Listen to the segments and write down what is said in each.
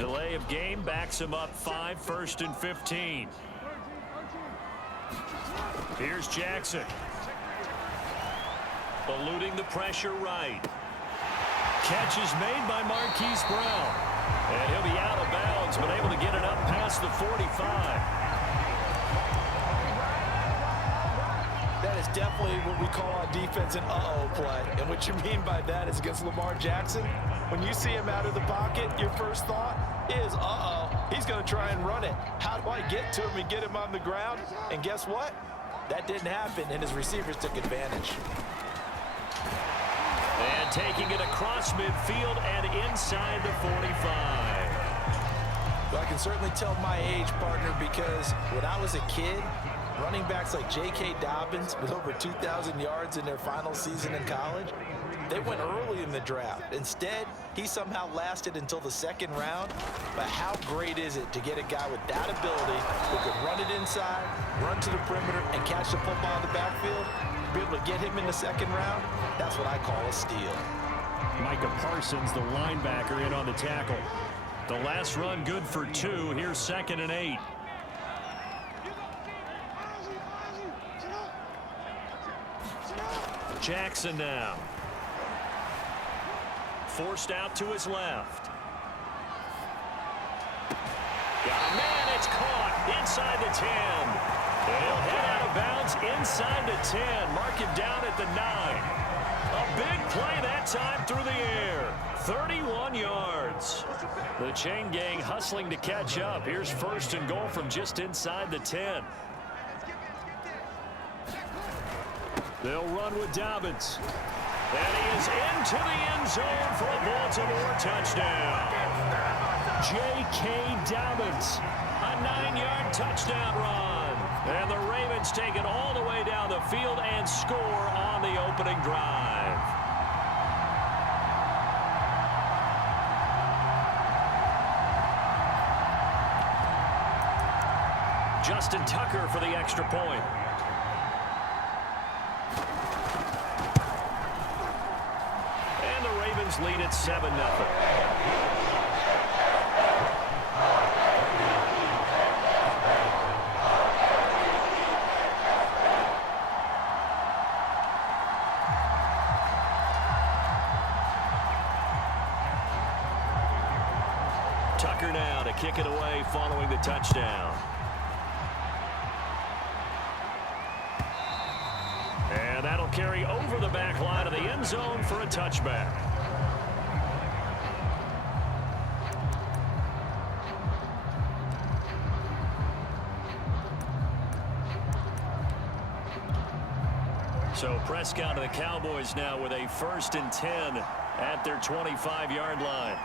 Delay of game backs him up 5, 1st and 15. Here's Jackson. Eluding the pressure right. Catch is made by Marquise Brown. And he'll be out of bounds, but able to get it up past the 45. That is definitely what we call on defense an uh-oh play. And what you mean by that is against Lamar Jackson, when you see him out of the pocket, your first thought is, uh-oh, he's going to try and run it. How do I get to him and get him on the ground? And guess what? That didn't happen, and his receivers took advantage. And taking it across midfield and inside the 45. Well, I can certainly tell my age, partner, because when I was a kid, running backs like J.K. Dobbins with over 2,000 yards in their final season in college, they went early in the draft. Instead, he somehow lasted until the second round. But how great is it to get a guy with that ability who can run it inside, run to the perimeter, and catch the football in the backfield? Be able to get him in the second round, that's what I call a steal. Micah Parsons, the linebacker, in on the tackle. The last run good for 2. Here's 2nd and 8. Jackson now. Forced out to his left. Got a man, it's caught inside the 10. And he'll head out of bounds inside the 10. Mark him down at the 9. A big play that time through the air. 31 yards. The chain gang hustling to catch up. Here's 1st and goal from just inside the 10. They'll run with Dobbins. And he is into the end zone for a Baltimore touchdown. J.K. Dobbins, a 9-yard touchdown run. And the Ravens take it all the way down the field and score on the opening drive. Justin Tucker for the extra point. And the Ravens lead at 7-0. Tucker now to kick it away following the touchdown. And that'll carry over the back line of the end zone for a touchback. So Prescott of the Cowboys now with a 1st and 10 at their 25-yard line.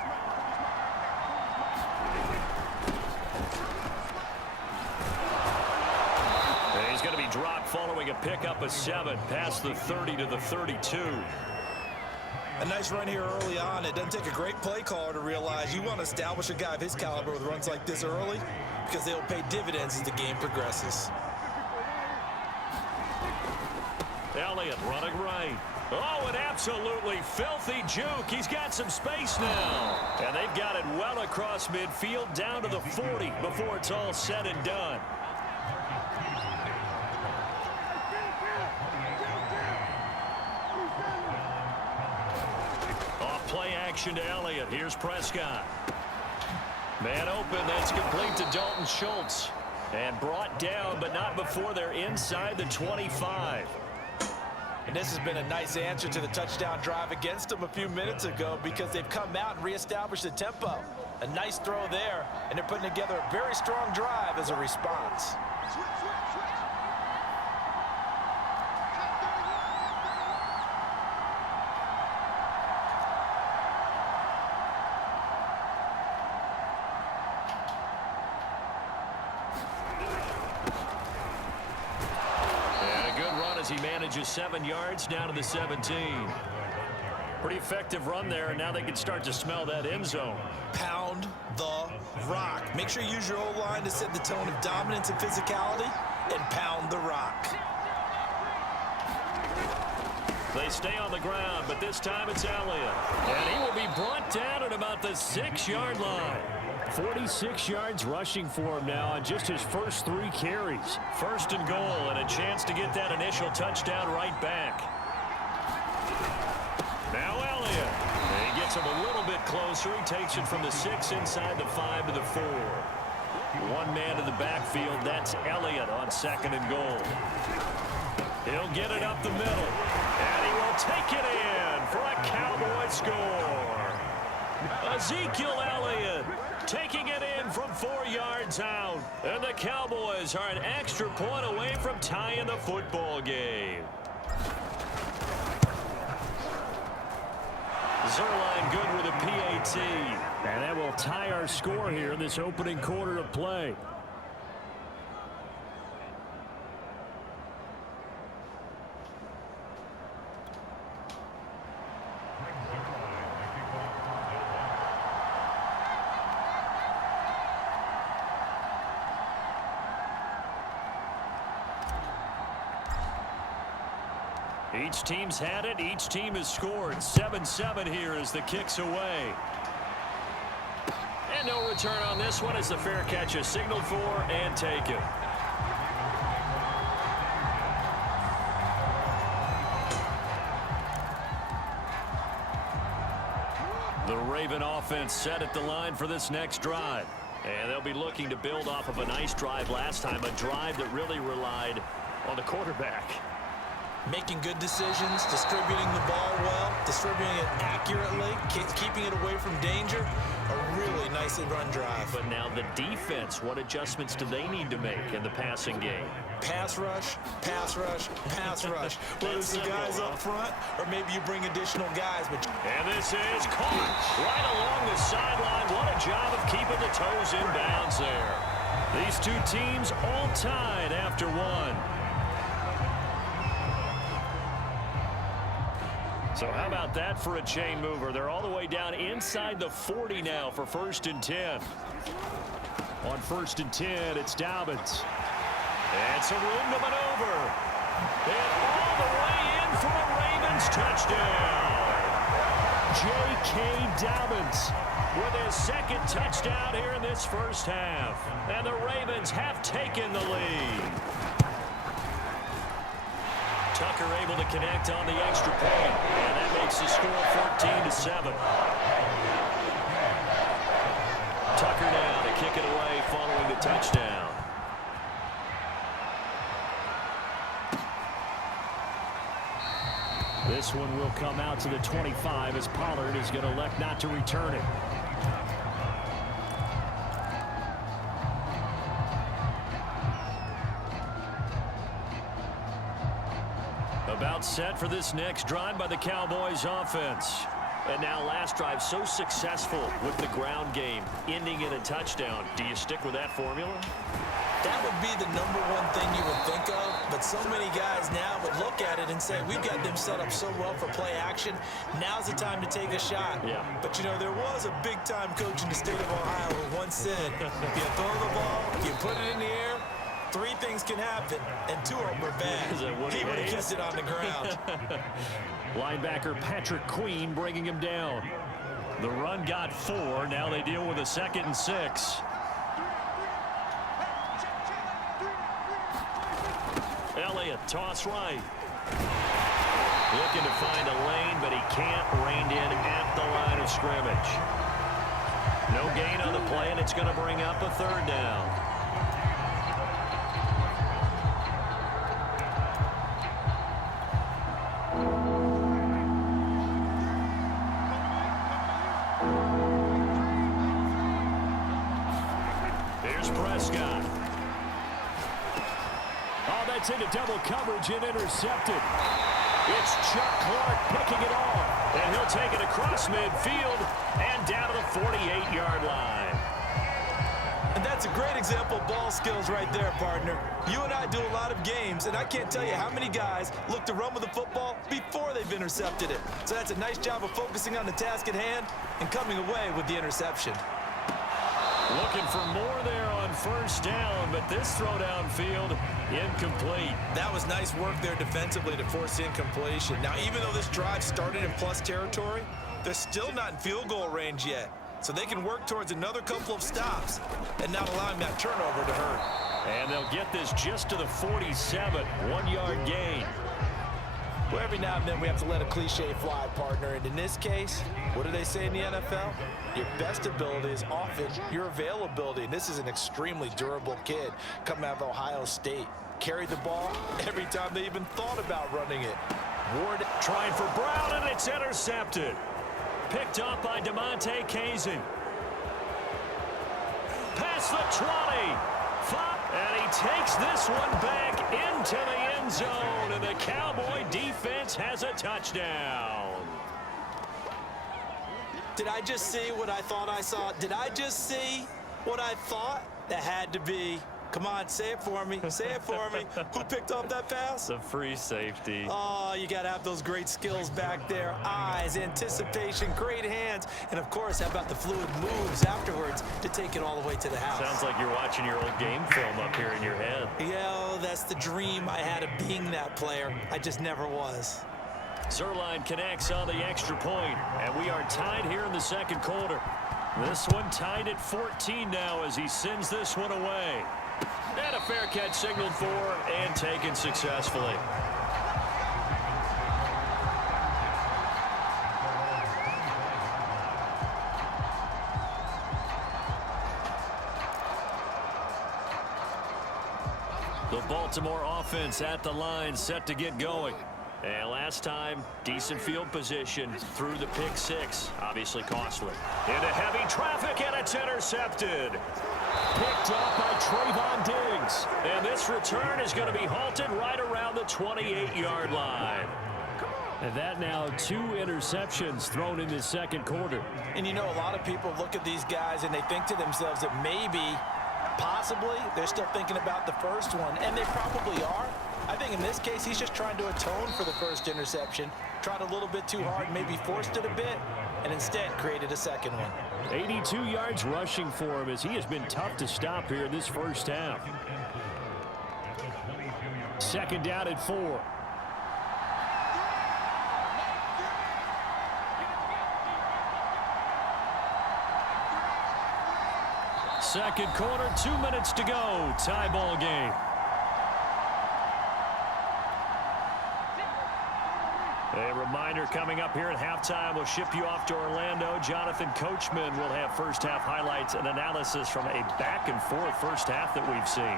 He's going to be dropped following a pickup of 7 past the 30 to the 32. A nice run here early on. It doesn't take a great play caller to realize you want to establish a guy of his caliber with runs like this early because they'll pay dividends as the game progresses. Elliott running right. Oh, an absolutely filthy juke. He's got some space now. And they've got it well across midfield down to the 40 before it's all said and done. Off play action to Elliott. Here's Prescott. Man open. That's complete to Dalton Schultz. And brought down, but not before they're inside the 25. And this has been a nice answer to the touchdown drive against them a few minutes ago because they've come out and reestablished the tempo. A nice throw there, and they're putting together a very strong drive as a response. He manages 7 yards down to the 17. Pretty effective run there, and now they can start to smell that end zone. Pound the rock. Make sure you use your O-line to set the tone of dominance and physicality, and pound the rock. They stay on the ground, but this time it's Elliott. And he will be brought down at about the 6-yard line. 46 yards rushing for him now on just his first 3 carries. First and goal, and a chance to get that initial touchdown right back. Now Elliott. And he gets him a little bit closer. He takes it from the 6 inside the 5 to the 4. One man in the backfield. That's Elliott on second and goal. He'll get it up the middle. And he will take it in for a Cowboy score. Ezekiel Elliott taking it in from 4 yards out. And the Cowboys are an extra point away from tying the football game. Zerline good with a PAT. And that will tie our score here in this opening quarter of play. Each team's had it. Each team has scored. 7-7 here as the kick's away. And no return on this one as the fair catch is signaled for and taken. The Raven offense set at the line for this next drive. And they'll be looking to build off of a nice drive last time, a drive that really relied on the quarterback. Making good decisions, distributing the ball well, distributing it accurately, keeping it away from danger. A really nicely run drive. But now the defense, what adjustments do they need to make in the passing game? Pass rush, pass rush, pass rush. Whether it's the guys up front or maybe you bring additional guys. And this is caught right along the sideline. What a job of keeping the toes in bounds there. These two teams all tied after one. So how about that for a chain mover? They're all the way down inside the 40 now for 1st and 10. On 1st and 10, it's Dobbins. And some room to maneuver. And all the way in for a Ravens touchdown. J.K. Dobbins with his 2nd touchdown here in this first half. And the Ravens have taken the lead. Tucker able to connect on the extra point, and that makes the score 14-7. Tucker now to kick it away following the touchdown. This one will come out to the 25 as Pollard is going to elect not to return it. About set for this next drive by the Cowboys offense. And now last drive so successful with the ground game, ending in a touchdown. Do you stick with that formula? That would be the #1 thing you would think of, but so many guys now would look at it and say, we've got them set up so well for play action. Now's the time to take a shot. Yeah. But, you know, there was a big-time coach in the state of Ohio who once said, if you throw the ball, if you put it in the air, 3 things can happen, and 2 of them are bad. He would have kissed it on the ground. Linebacker Patrick Queen bringing him down. The run got 4. Now they deal with a 2nd and 6. Elliott, toss right. Looking to find a lane, but he can't. Reined in at the line of scrimmage. No gain on the play, and it's going to bring up a 3rd down. Into double coverage and intercepted. It's Chuck Clark picking it off, and he'll take it across midfield and down to the 48-yard line. And that's a great example of ball skills right there, partner. You and I do a lot of games, and I can't tell you how many guys look to run with the football before they've intercepted it. So that's a nice job of focusing on the task at hand and coming away with the interception. Looking for more there on first down, but this throw downfield incomplete. That was nice work there defensively to force incompletion. Now, even though this drive started in plus territory, they're still not in field goal range yet. So they can work towards another couple of stops and not allowing that turnover to hurt. And they'll get this just to the 47, 1-yard gain. Well, every now and then we have to let a cliche fly, partner. And in this case, what do they say in the NFL? Your best ability is often your availability. And this is an extremely durable kid coming out of Ohio State. Carried the ball every time they even thought about running it. Ward trying for Brown, and it's intercepted. Picked up by DeMonte Kazin. Past the 20. And he takes this one back into the end zone, and the Cowboy defense has a touchdown. Did I just see what I thought I saw? Did I just see what I thought? That had to be. Come on, say it for me. Say it for me. Who picked up that pass? The free safety. Oh, you got to have those great skills back there. Eyes, anticipation, great hands. And, of course, how about the fluid moves afterwards to take it all the way to the house? Sounds like you're watching your old game film up here in your head. Yeah, that's the dream I had of being that player. I just never was. Zuerlein connects on the extra point, and we are tied here in the second quarter. This one tied at 14 now as he sends this one away. And a fair catch signaled for and taken successfully. The Baltimore offense at the line, set to get going. And last time, decent field position through the pick six. Obviously costly. Into heavy traffic, and it's intercepted. Picked up by Trayvon Diggs. And this return is going to be halted right around the 28-yard line. And that now 2 interceptions thrown in the second quarter. And you know, a lot of people look at these guys and they think to themselves that maybe, possibly, they're still thinking about the first one. And they probably are. I think in this case, he's just trying to atone for the first interception. Tried a little bit too hard, maybe forced it a bit, and instead created a second one. 82 yards rushing for him as he has been tough to stop here in this first half. Second down at 4. Second quarter, 2 minutes to go. Tie ball game. A reminder coming up here at halftime. We'll ship you off to Orlando. Jonathan Coachman will have first half highlights and analysis from a back-and-forth first half that we've seen.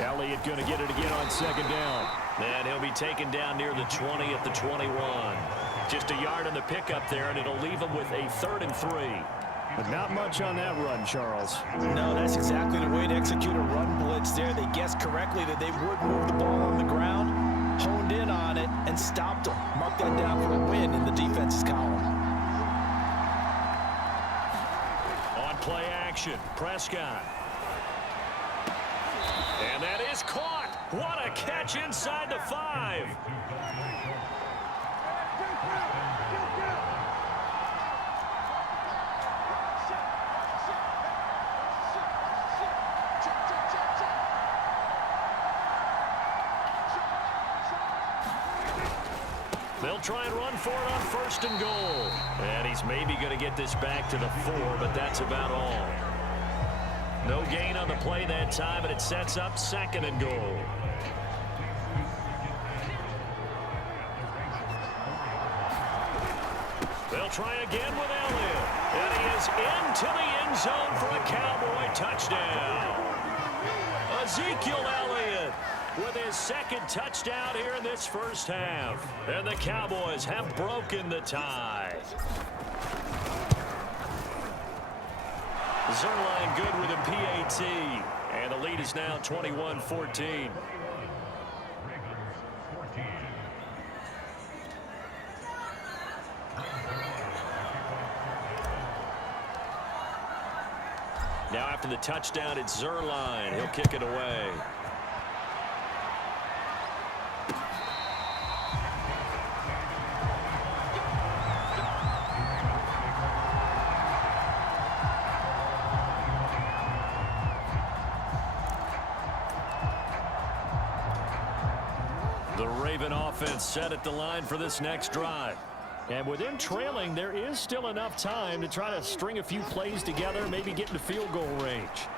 Elliott going to get it again on second down. And he'll be taken down near the 20 at the 21. Just a yard on the pickup there, and it'll leave him with a 3rd and 3. But not much on that run, Charles. No, that's exactly the way to execute a run blitz there. They guessed correctly that they would move the ball on the ground, honed in on it, and stopped them. Mark that down for a win in the defense's column. On play action, Prescott. And that is caught. What a catch inside the 5. They'll try and run for it on 1st and goal. And he's maybe going to get this back to the 4, but that's about all. No gain on the play that time, and it sets up 2nd and goal. They'll try again with Elliott. And he is into the end zone for a Cowboy touchdown. Ezekiel Elliott with his 2nd touchdown here in this first half. And the Cowboys have broken the tie. Zuerlein good with a PAT. And the lead is now 21-14. Now after the touchdown, it's Zuerlein. He'll kick it away. Raven offense set at the line for this next drive. And with them trailing, there is still enough time to try to string a few plays together, maybe get into field goal range.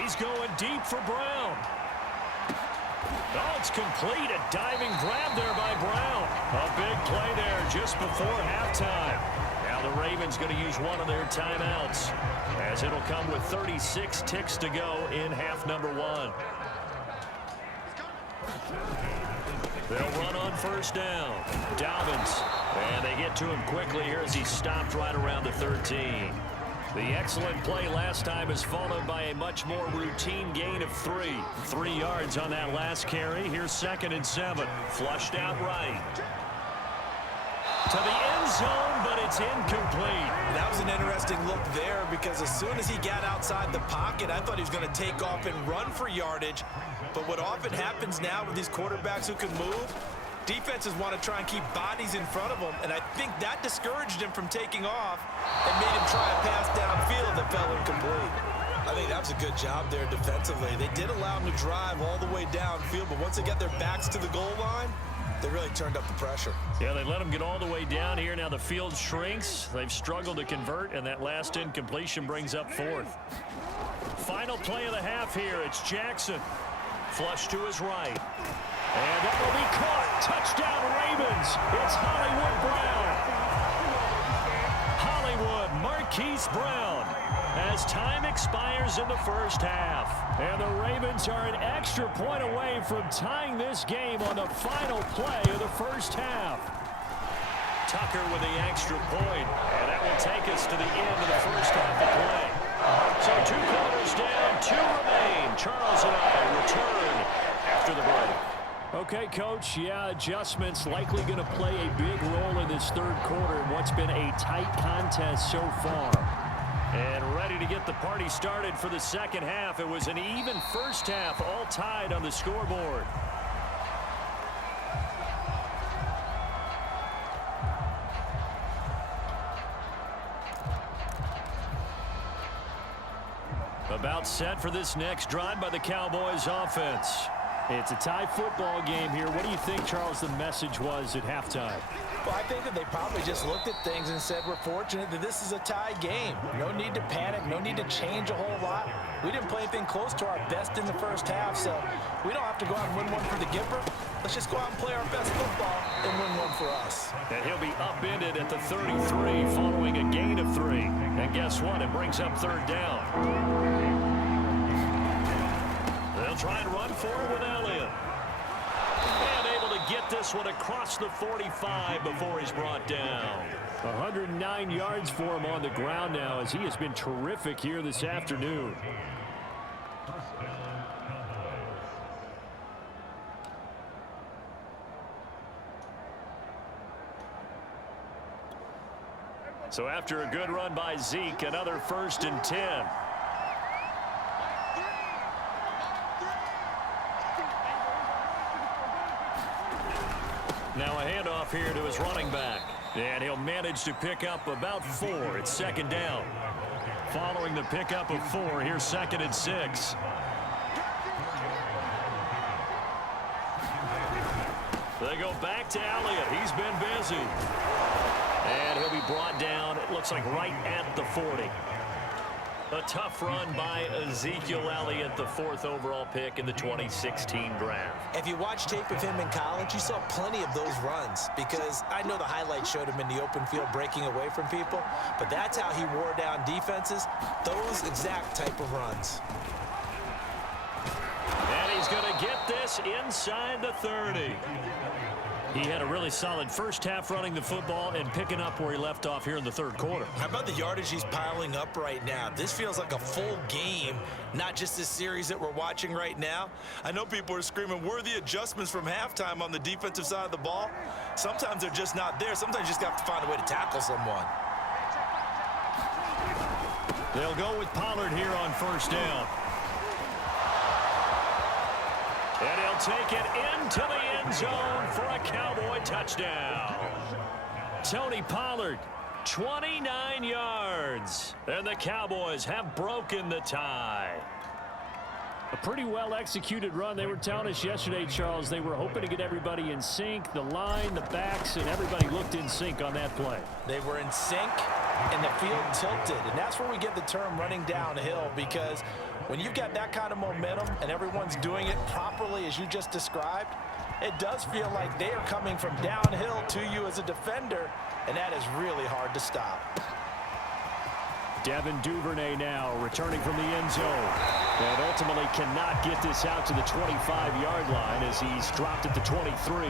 He's going deep for Brown. Oh, it's complete. A diving grab there by Brown. A big play there just before halftime. Now the Ravens going to use one of their timeouts, as it'll come with 36 ticks to go in half number 1. They'll run on first down. Dobbins. And they get to him quickly here as he stopped right around the 13. The excellent play last time is followed by a much more routine gain of 3. 3 yards on that last carry. Here's 2nd and 7. Flushed out right. To the end zone, but it's incomplete. That was an interesting look there, because as soon as he got outside the pocket, I thought he was going to take off and run for yardage. But what often happens now with these quarterbacks who can move, defenses want to try and keep bodies in front of him, and I think that discouraged him from taking off and made him try a pass downfield that fell incomplete. I think that was a good job there defensively. They did allow him to drive all the way downfield, but once they got their backs to the goal line, they really turned up the pressure. Yeah, they let him get all the way down here. Now the field shrinks. They've struggled to convert, and that last incompletion brings up 4th. Final play of the half here. It's Jackson. Flush to his right. And that will be caught. Touchdown, Ravens. It's Hollywood Brown. Hollywood Marquise Brown, as time expires in the first half. And the Ravens are an extra point away from tying this game on the final play of the first half. Tucker with the extra point, and that will take us to the end of the first half of play. So 2 quarters down, 2 remain. Charles and I return after the break. Okay, Coach, yeah, adjustments likely going to play a big role in this 3rd quarter in what's been a tight contest so far. And ready to get the party started for the second half. It was an even first half, all tied on the scoreboard. About set for this next drive by the Cowboys offense. It's a tie football game here. What do you think, Charles, the message was at halftime? Well, I think that they probably just looked at things and said, we're fortunate that this is a tie game. No need to panic. No need to change a whole lot. We didn't play anything close to our best in the first half, so we don't have to go out and win one for the Gipper. Let's just go out and play our best football and win one for us. And he'll be upended at the 33 following a gain of 3. And guess what? It brings up 3rd down. They'll try and run forward with Elliott. And able to get this one across the 45 before he's brought down. 109 yards for him on the ground now, as he has been terrific here this afternoon. So after a good run by Zeke, another 1st and 10. Now a handoff here to his running back. And he'll manage to pick up about 4. It's 2nd down. Following the pickup of 4, here's 2nd and 6. They go back to Elliott. He's been busy. And he'll be brought down, it looks like right at the 40. A tough run by Ezekiel Elliott, the 4th overall pick in the 2016 draft. If you watch tape of him in college, you saw plenty of those runs, because I know the highlights showed him in the open field breaking away from people, but that's how he wore down defenses, those exact type of runs. And he's going to get this inside the 30. He had a really solid first half running the football and picking up where he left off here in the 3rd quarter. How about the yardage he's piling up right now? This feels like a full game, not just this series that we're watching right now. I know people are screaming, where are the adjustments from halftime on the defensive side of the ball? Sometimes they're just not there. Sometimes you just have to find a way to tackle someone. They'll go with Pollard here on 1st down. And he'll take it into the end zone for a Cowboy touchdown. Tony Pollard, 29 yards. And the Cowboys have broken the tie. A pretty well-executed run. They were telling us yesterday, Charles, they were hoping to get everybody in sync, the line, the backs, and everybody looked in sync on that play. They were in sync, and the field tilted. And that's where we get the term running downhill, because when you've got that kind of momentum and everyone's doing it properly as you just described, it does feel like they are coming from downhill to you as a defender, and that is really hard to stop. Devin Duvernay now returning from the end zone. And ultimately cannot get this out to the 25-yard line as he's dropped at the 23.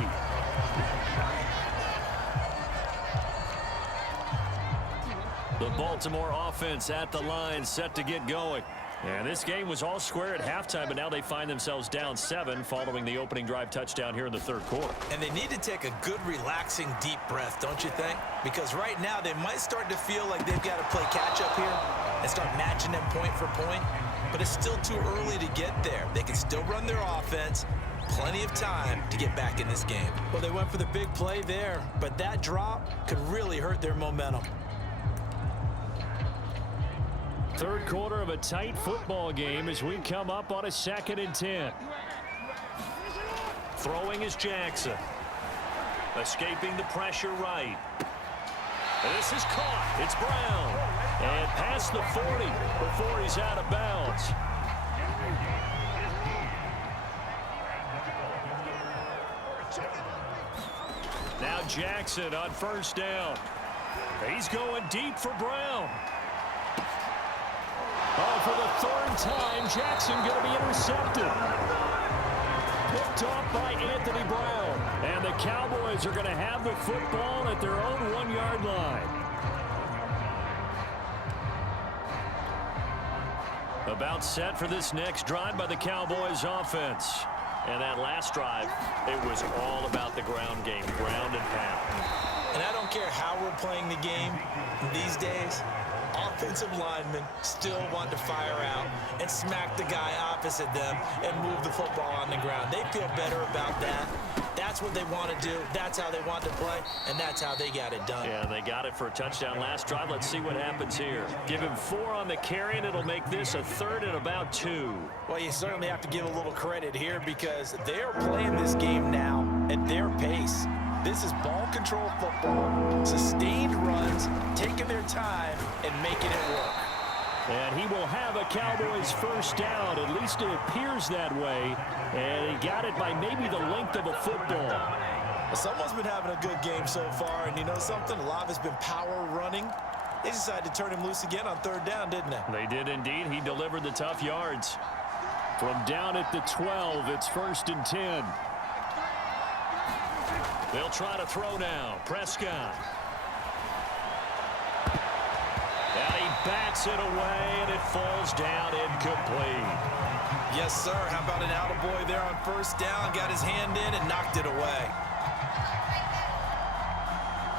The Baltimore offense at the line, set to get going. And this game was all square at halftime, but now they find themselves down 7 following the opening drive touchdown here in the third quarter. And they need to take a good, relaxing, deep breath, don't you think? Because right now they might start to feel like they've got to play catch-up here and start matching them point for point. But it's still too early to get there. They can still run their offense. Plenty of time to get back in this game. Well, they went for the big play there, but that drop could really hurt their momentum. Third quarter of a tight football game as we come up on a 2nd and 10. Throwing is Jackson. Escaping the pressure right. This is caught. It's Brown. And past the 40 before he's out of bounds. Now Jackson on first down. He's going deep for Brown. Oh, for the 3rd time, Jackson going to be intercepted. Picked off by Anthony Brown. And the Cowboys are going to have the football at their own 1-yard line. About set for this next drive by the Cowboys offense. And that last drive, it was all about the ground game, ground and pound. And I don't care how we're playing the game these days, offensive linemen still want to fire out and smack the guy opposite them and move the football on the ground. They feel better about that. That's what they want to do. That's how they want to play, and that's how they got it done. Yeah, they got it for a touchdown last drive. Let's see what happens here. Give him 4 on the carry, and it'll make this a 3rd and about 2. Well, you certainly have to give a little credit here because they're playing this game now at their pace. This is ball control football, sustained runs, taking their time and making it work. And he will have a Cowboys first down. At least it appears that way. And he got it by maybe the length of a football. Well, someone's been having a good game so far, and you know something? A lot of it's been power running. They decided to turn him loose again on 3rd down, didn't they? They did indeed. He delivered the tough yards. From down at the 12, it's 1st and 10. They'll try to throw now. Prescott. And he bats it away, and it falls down incomplete. Yes, sir. How about an attaboy there on 1st down? Got his hand in and knocked it away.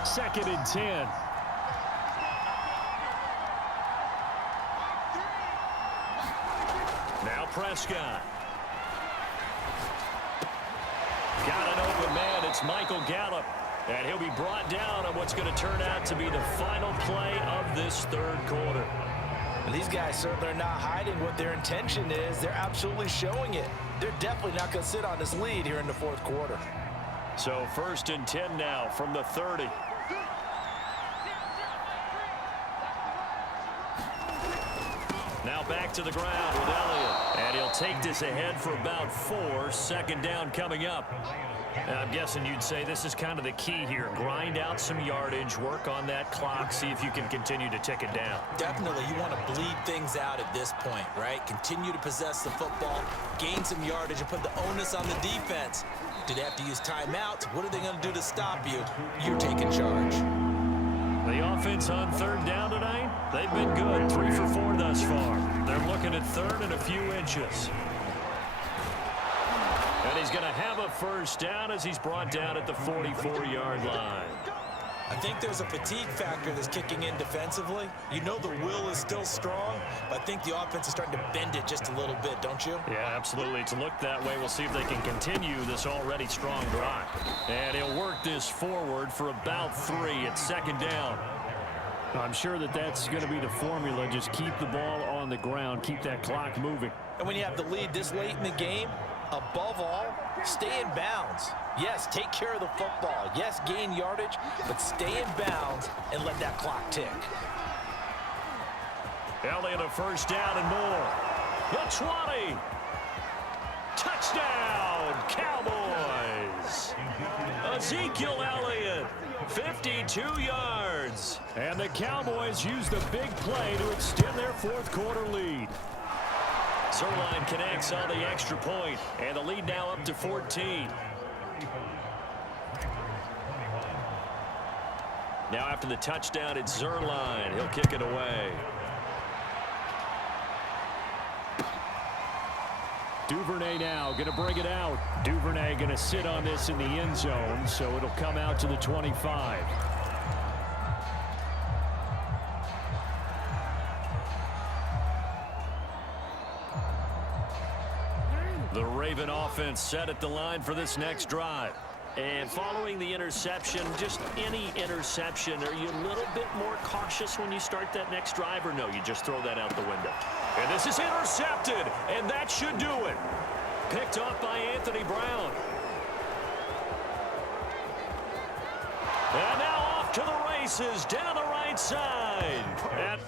2nd and 10. Now Prescott. Got an open man. It's Michael Gallup. And he'll be brought down on what's going to turn out to be the final play of this 3rd quarter. And these guys certainly are not hiding what their intention is. They're absolutely showing it. They're definitely not going to sit on this lead here in the 4th quarter. So 1st and 10 now from the 30. Now back to the ground with Elliott. And he'll take this ahead for about 4. 2nd down coming up. And I'm guessing you'd say this is kind of the key here. Grind out some yardage, work on that clock, see if you can continue to tick it down. Definitely, you want to bleed things out at this point, right? Continue to possess the football, gain some yardage, and put the onus on the defense. Do they have to use timeouts? What are they going to do to stop you? You're taking charge. The offense on 3rd down tonight, they've been good. 3 for 4 thus far. They're looking at 3rd and a few inches. And he's going to have a first down as he's brought down at the 44-yard line. I think there's a fatigue factor that's kicking in defensively. You know the will is still strong, but I think the offense is starting to bend it just a little bit, don't you? Yeah, absolutely. It's looked that way. We'll see if they can continue this already strong drive. And he'll work this forward for about 3 at 2nd down. I'm sure that that's going to be the formula. Just keep the ball on the ground, keep that clock moving. And when you have the lead this late in the game, above all, stay in bounds. Yes, take care of the football. Yes, gain yardage, but stay in bounds and let that clock tick. Elliott a first down and more. The 20. Touchdown, Cowboys. Ezekiel Elliott, 52 yards. And the Cowboys use the big play to extend their fourth quarter lead. Zerline connects on the extra point, and the lead now up to 14. Now after the touchdown, it's Zerline. He'll kick it away. Duvernay now going to bring it out. Duvernay going to sit on this in the end zone, so it'll come out to the 25. The Raven offense set at the line for this next drive. And following the interception, just any interception, are you a little bit more cautious when you start that next drive, or no, you just throw that out the window? And this is intercepted, and that should do it. Picked off by Anthony Brown. And now off to the races down the right side. And